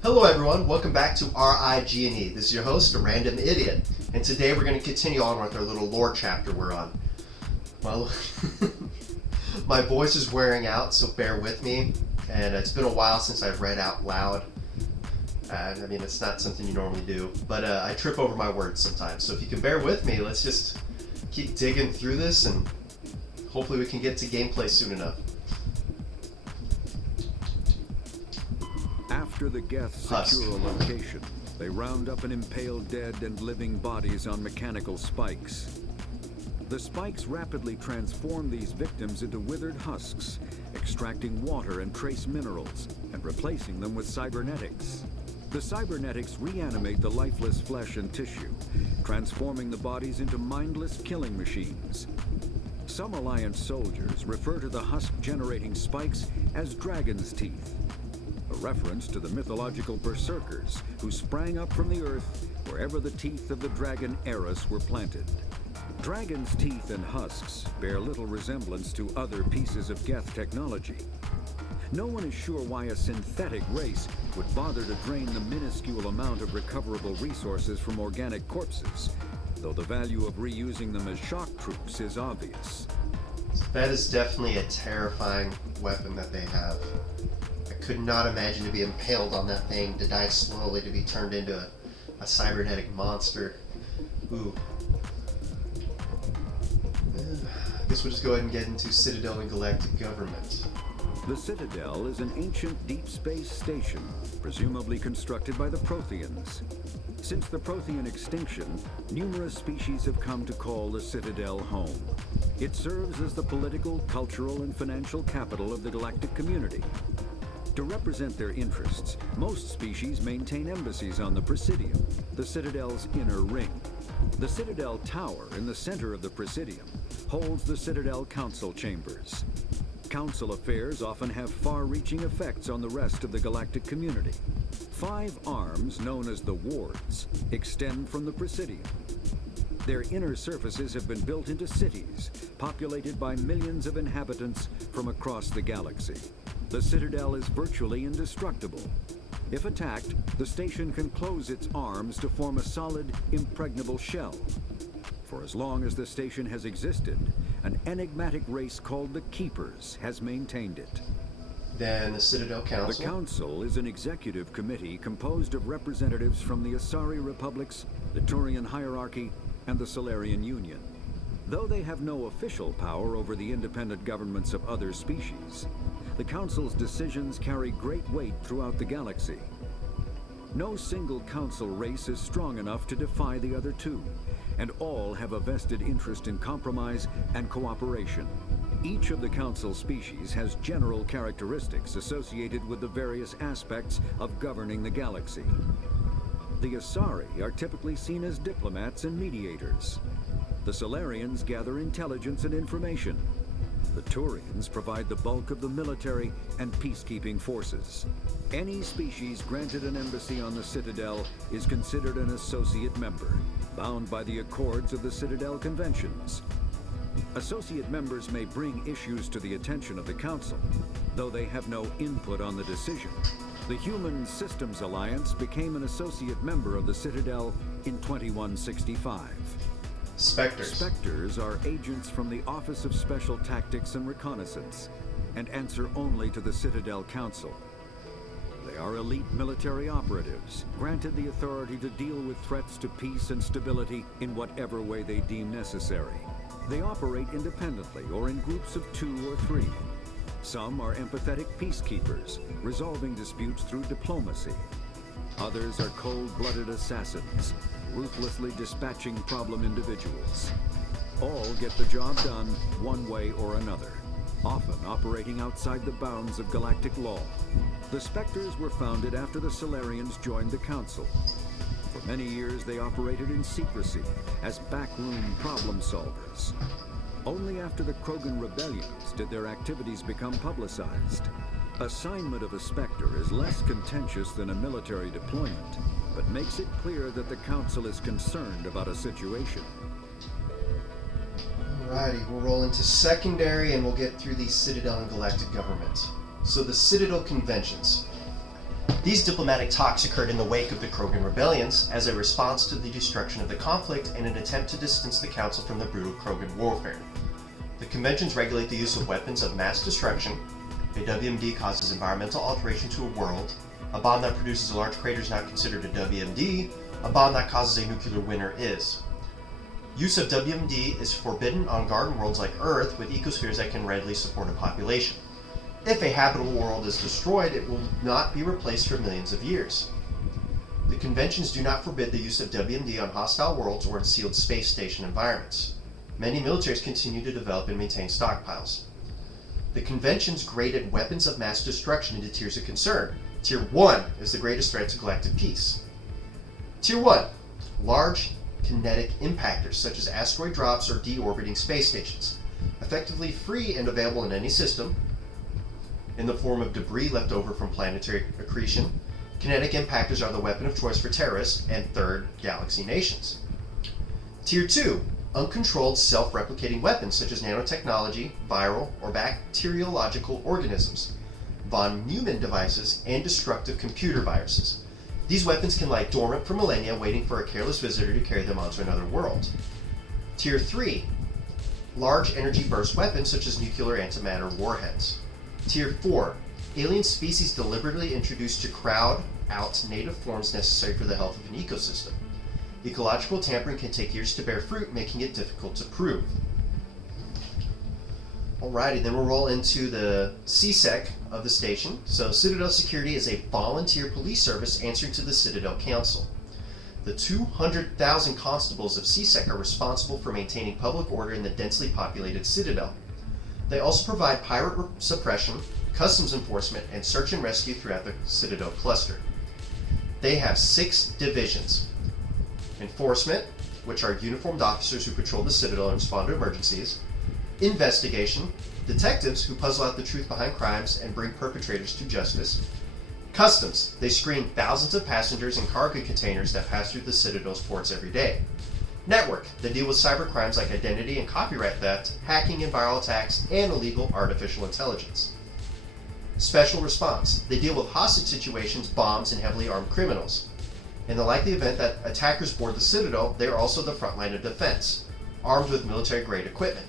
Hello everyone, welcome back to RIG&E. This is your host, a random idiot, and today we're going to continue on with our little lore chapter we're on. Well, my voice is wearing out, so bear with me, and it's been a while since I've read out loud. I mean, it's not something you normally do, but I trip over my words sometimes, so if you can bear with me, let's just keep digging through this, and hopefully we can get to gameplay soon enough. After the Geth secure a location, they round up and impale dead and living bodies on mechanical spikes. The spikes rapidly transform these victims into withered husks, extracting water and trace minerals, and replacing them with cybernetics. The cybernetics reanimate the lifeless flesh and tissue, transforming the bodies into mindless killing machines. Some Alliance soldiers refer to the husk-generating spikes as dragon's teeth, a reference to the mythological berserkers who sprang up from the earth wherever the teeth of the dragon Eris were planted. Dragon's teeth and husks bear little resemblance to other pieces of Geth technology. No one is sure why a synthetic race would bother to drain the minuscule amount of recoverable resources from organic corpses, though the value of reusing them as shock troops is obvious. That is definitely a terrifying weapon that they have. I could not imagine to be impaled on that thing, to die slowly, to be turned into a cybernetic monster. Ooh. I guess we'll just go ahead and get into Citadel and Galactic Government. The Citadel is an ancient deep space station, presumably constructed by the Protheans. Since the Prothean extinction, numerous species have come to call the Citadel home. It serves as the political, cultural, and financial capital of the galactic community. To represent their interests, most species maintain embassies on the Presidium, the Citadel's inner ring. The Citadel Tower in the center of the Presidium holds the Citadel Council chambers. Council affairs often have far-reaching effects on the rest of the galactic community. 5 arms, known as the wards, extend from the Presidium. Their inner surfaces have been built into cities, populated by millions of inhabitants from across the galaxy. The Citadel is virtually indestructible. If attacked, the station can close its arms to form a solid, impregnable shell. For as long as the station has existed, an enigmatic race called the Keepers has maintained it. Then the Citadel Council. The Council is an executive committee composed of representatives from the Asari Republics, the Turian Hierarchy, and the Solarian Union. Though they have no official power over the independent governments of other species, the Council's decisions carry great weight throughout the galaxy. No single Council race is strong enough to defy the other two, and all have a vested interest in compromise and cooperation. Each of the Council species has general characteristics associated with the various aspects of governing the galaxy. The Asari are typically seen as diplomats and mediators. The Solarians gather intelligence and information. The Turians provide the bulk of the military and peacekeeping forces. Any species granted an embassy on the Citadel is considered an associate member, bound by the accords of the Citadel Conventions. Associate members may bring issues to the attention of the Council, though they have no input on the decision. The Human Systems Alliance became an associate member of the Citadel in 2165. Spectres. Spectres are agents from the Office of Special Tactics and Reconnaissance, and answer only to the Citadel Council. They are elite military operatives, granted the authority to deal with threats to peace and stability in whatever way they deem necessary. They operate independently or in groups of 2 or 3. Some are empathetic peacekeepers, resolving disputes through diplomacy. Others are cold-blooded assassins, ruthlessly dispatching problem individuals. All get the job done one way or another, often operating outside the bounds of galactic law. The Spectres were founded after the Solarians joined the Council. For many years they operated in secrecy as backroom problem solvers. Only after the Krogan rebellions did their activities become publicized. Assignment of a Spectre is less contentious than a military deployment, but makes it clear that the Council is concerned about a situation. Alrighty, we'll roll into secondary and we'll get through the Citadel and Galactic Government. So the Citadel Conventions. These diplomatic talks occurred in the wake of the Krogan rebellions as a response to the destruction of the conflict and an attempt to distance the Council from the brutal Krogan warfare. The conventions regulate the use of weapons of mass destruction. A WMD causes environmental alteration to a world. A bomb that produces a large crater is not considered a WMD. A bomb that causes a nuclear winter is. Use of WMD is forbidden on garden worlds like Earth with ecospheres that can readily support a population. If a habitable world is destroyed, it will not be replaced for millions of years. The conventions do not forbid the use of WMD on hostile worlds or in sealed space station environments. Many militaries continue to develop and maintain stockpiles. The conventions graded weapons of mass destruction into tiers of concern. Tier 1 is the greatest threat to galactic peace. Tier 1, large kinetic impactors such as asteroid drops or deorbiting space stations, effectively free and available in any system. In the form of debris left over from planetary accretion, kinetic impactors are the weapon of choice for terrorists and third galaxy nations. Tier 2, uncontrolled self-replicating weapons such as nanotechnology, viral, or bacteriological organisms, von Neumann devices, and destructive computer viruses. These weapons can lie dormant for millennia, waiting for a careless visitor to carry them onto another world. Tier 3, large energy burst weapons such as nuclear antimatter warheads. Tier 4, alien species deliberately introduced to crowd out native forms necessary for the health of an ecosystem. Ecological tampering can take years to bear fruit, making it difficult to prove. Alrighty, then we'll roll into the CSEC of the station. So Citadel Security is a volunteer police service answering to the Citadel Council. The 200,000 constables of CSEC are responsible for maintaining public order in the densely populated Citadel. They also provide pirate suppression, customs enforcement, and search and rescue throughout the Citadel cluster. They have 6 divisions. Enforcement, which are uniformed officers who patrol the Citadel and respond to emergencies. Investigation, detectives who puzzle out the truth behind crimes and bring perpetrators to justice. Customs, they screen thousands of passengers and cargo containers that pass through the Citadel's ports every day. Network, they deal with cyber crimes like identity and copyright theft, hacking and viral attacks, and illegal artificial intelligence. Special response, they deal with hostage situations, bombs, and heavily armed criminals. In the likely event that attackers board the Citadel, they are also the front line of defense, armed with military-grade equipment.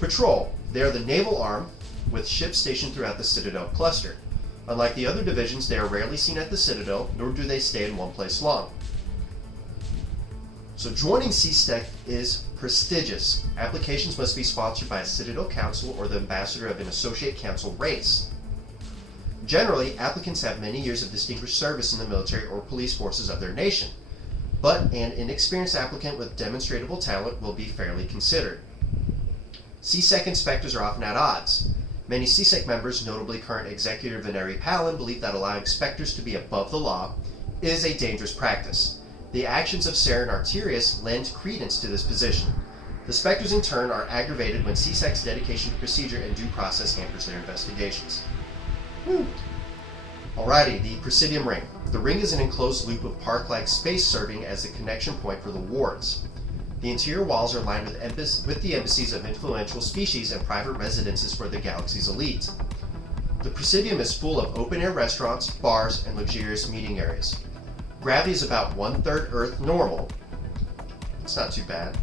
Patrol, they are the naval arm, with ships stationed throughout the Citadel cluster. Unlike the other divisions, they are rarely seen at the Citadel, nor do they stay in one place long. So joining CSEC is prestigious. Applications must be sponsored by a Citadel Council or the ambassador of an associate council race. Generally, applicants have many years of distinguished service in the military or police forces of their nation, but an inexperienced applicant with demonstrable talent will be fairly considered. CSEC inspectors are often at odds. Many CSEC members, notably current executive Veneri Palin, believe that allowing inspectors to be above the law is a dangerous practice. The actions of Saren Arterius lend credence to this position. The specters in turn are aggravated when CSEC's dedication to procedure and due process hampers their investigations. Alrighty, the Presidium Ring. The ring is an enclosed loop of park-like space serving as the connection point for the wards. The interior walls are lined with the embassies of influential species and private residences for the galaxy's elite. The Presidium is full of open-air restaurants, bars, and luxurious meeting areas. Gravity is about 1/3 Earth normal. It's not too bad.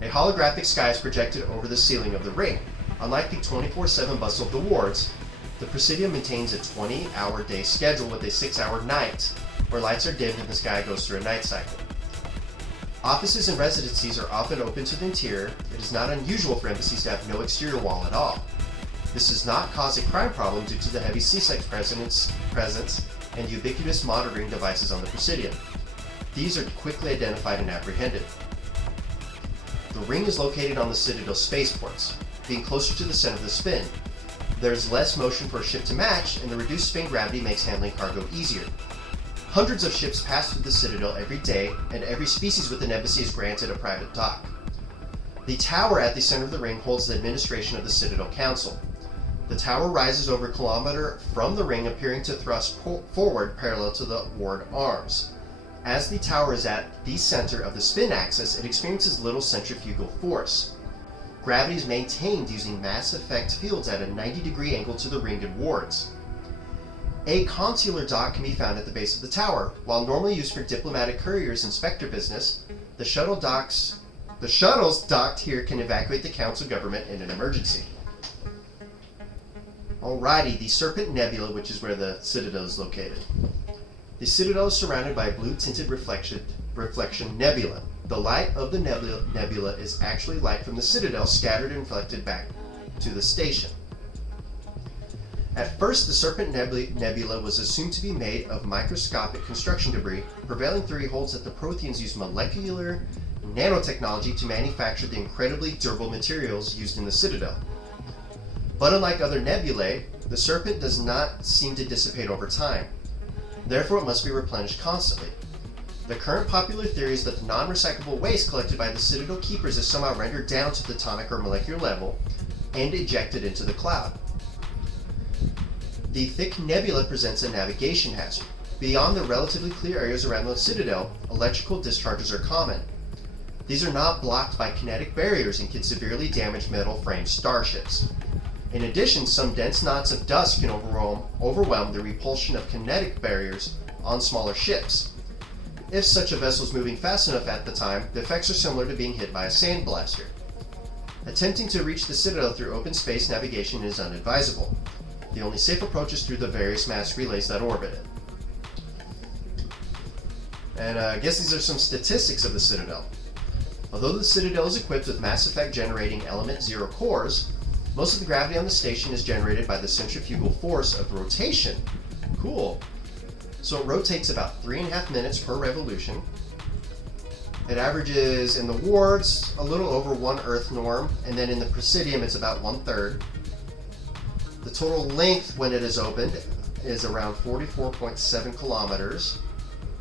A holographic sky is projected over the ceiling of the ring. Unlike the 24/7 bustle of the wards, the Presidium maintains a 20-hour day schedule with a 6-hour night, where lights are dimmed and the sky goes through a night cycle. Offices and residencies are often open to the interior. It is not unusual for embassies to have no exterior wall at all. This does not cause a crime problem due to the heavy CSEC presence and ubiquitous monitoring devices on the Presidium. These are quickly identified and apprehended. The ring is located on the Citadel spaceports, being closer to the center of the spin. There is less motion for a ship to match, and the reduced spin gravity makes handling cargo easier. Hundreds of ships pass through the Citadel every day, and every species with an embassy is granted a private dock. The tower at the center of the ring holds the administration of the Citadel Council. The tower rises over a kilometer from the ring, appearing to thrust forward parallel to the ward arms. As the tower is at the center of the spin axis, it experiences little centrifugal force. Gravity is maintained using mass effect fields at a 90-degree angle to the ringed wards. A consular dock can be found at the base of the tower. While normally used for diplomatic couriers and spectre business, the shuttles docked here can evacuate the council government in an emergency. Alrighty, the Serpent Nebula, which is where the Citadel is located. The Citadel is surrounded by a blue-tinted reflection nebula. The light of the nebula is actually light from the Citadel scattered and reflected back to the station. At first, the Serpent Nebula was assumed to be made of microscopic construction debris. Prevailing theory holds that the Protheans used molecular nanotechnology to manufacture the incredibly durable materials used in the Citadel. But unlike other nebulae, the Serpent does not seem to dissipate over time. Therefore, it must be replenished constantly. The current popular theory is that the non-recyclable waste collected by the Citadel keepers is somehow rendered down to the atomic or molecular level and ejected into the cloud. The thick nebula presents a navigation hazard. Beyond the relatively clear areas around the Citadel, electrical discharges are common. These are not blocked by kinetic barriers and can severely damage metal-framed starships. In addition, some dense knots of dust can overwhelm the repulsion of kinetic barriers on smaller ships. If such a vessel is moving fast enough at the time, the effects are similar to being hit by a sandblaster. Attempting to reach the Citadel through open space navigation is unadvisable. The only safe approach is through the various mass relays that orbit it. And I guess these are some statistics of the Citadel. Although the Citadel is equipped with Mass Effect generating Element 0 cores, most of the gravity on the station is generated by the centrifugal force of rotation. Cool. So it rotates about 3.5 minutes per revolution. It averages in the wards a little over 1 Earth norm, and then in the Presidium it's about 1/3. The total length when it is opened is around 44.7 kilometers.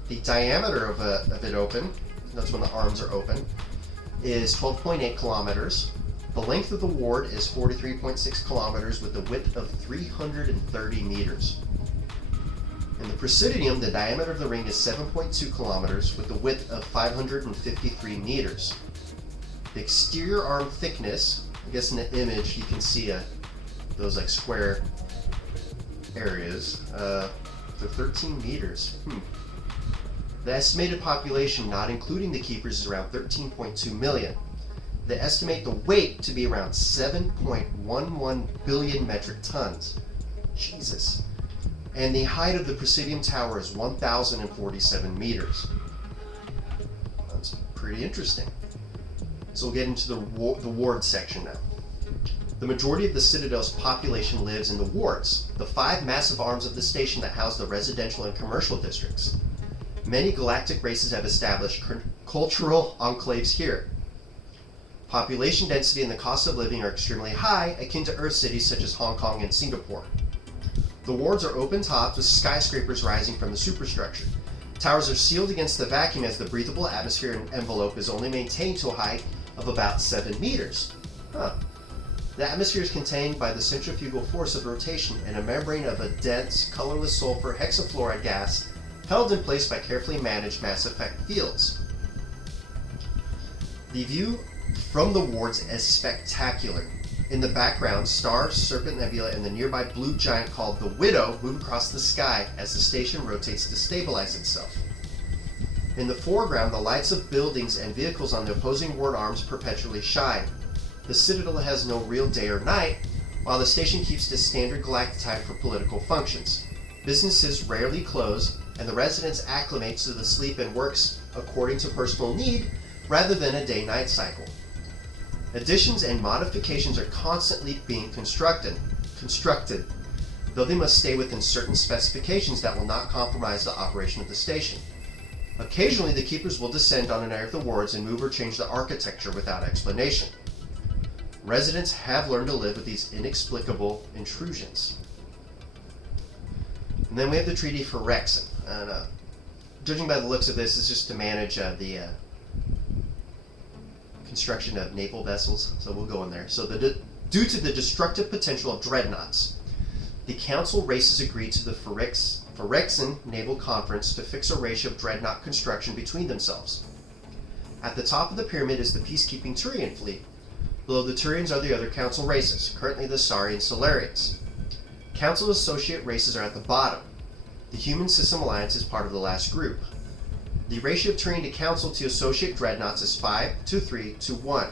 The diameter of it open, that's when the arms are open, is 12.8 kilometers. The length of the ward is 43.6 kilometers with a width of 330 meters. In the Presidium, the diameter of the ring is 7.2 kilometers with a width of 553 meters. The exterior arm thickness, I guess in the image you can see those like square areas, they're 13 meters. The estimated population, not including the keepers, is around 13.2 million. They estimate the weight to be around 7.11 billion metric tons. Jesus. And the height of the Presidium Tower is 1,047 meters. That's pretty interesting. So we'll get into the ward section now. The majority of the Citadel's population lives in the wards, the 5 massive arms of the station that house the residential and commercial districts. Many galactic races have established cultural enclaves here. Population density and the cost of living are extremely high, akin to Earth cities such as Hong Kong and Singapore. The wards are open-topped with skyscrapers rising from the superstructure. Towers are sealed against the vacuum as the breathable atmosphere and envelope is only maintained to a height of about 7 meters. The atmosphere is contained by the centrifugal force of rotation and a membrane of a dense, colorless sulfur hexafluoride gas held in place by carefully managed Mass Effect fields. The view from the wards is spectacular. In the background, stars, Serpent Nebula, and the nearby blue giant called the Widow move across the sky as the station rotates to stabilize itself. In the foreground, the lights of buildings and vehicles on the opposing ward arms perpetually shine. The Citadel has no real day or night, while the station keeps to standard galactic time for political functions. Businesses rarely close, and the residents acclimate to the sleep and works according to personal need rather than a day-night cycle. Additions and modifications are constantly being constructed, though they must stay within certain specifications that will not compromise the operation of the station. Occasionally, the keepers will descend on an area of the wards and move or change the architecture without explanation. Residents have learned to live with these inexplicable intrusions. And then we have the Treaty for Rexon. And judging by the looks of this, it's just to manage the construction of naval vessels, so we'll go in there. So due to the destructive potential of dreadnoughts, the Council races agreed to the Phyrexian Naval Conference to fix a ratio of dreadnought construction between themselves. At the top of the pyramid is the peacekeeping Turian fleet. Below the Turians are the other Council races, currently the Sari and Solarians. Council associate races are at the bottom. The Human System Alliance is part of the last group. The ratio of Turian to Council to Associate Dreadnoughts is 5 to 3 to 1.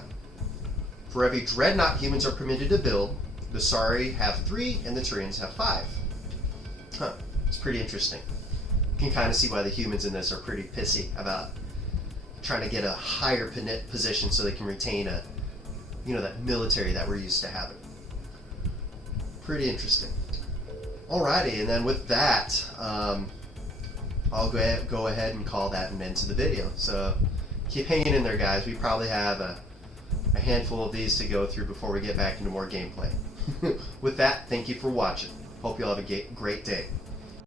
For every Dreadnought humans are permitted to build, the Asari have 3 and the Turians have 5. Huh, it's pretty interesting. You can kind of see why the humans in this are pretty pissy about trying to get a higher position so they can retain a, that military that we're used to having. Pretty interesting. Alrighty, and then with that, I'll go ahead and call that an end to the video. So keep hanging in there, guys. We probably have a handful of these to go through before we get back into more gameplay. With that, thank you for watching. Hope you all have a great day.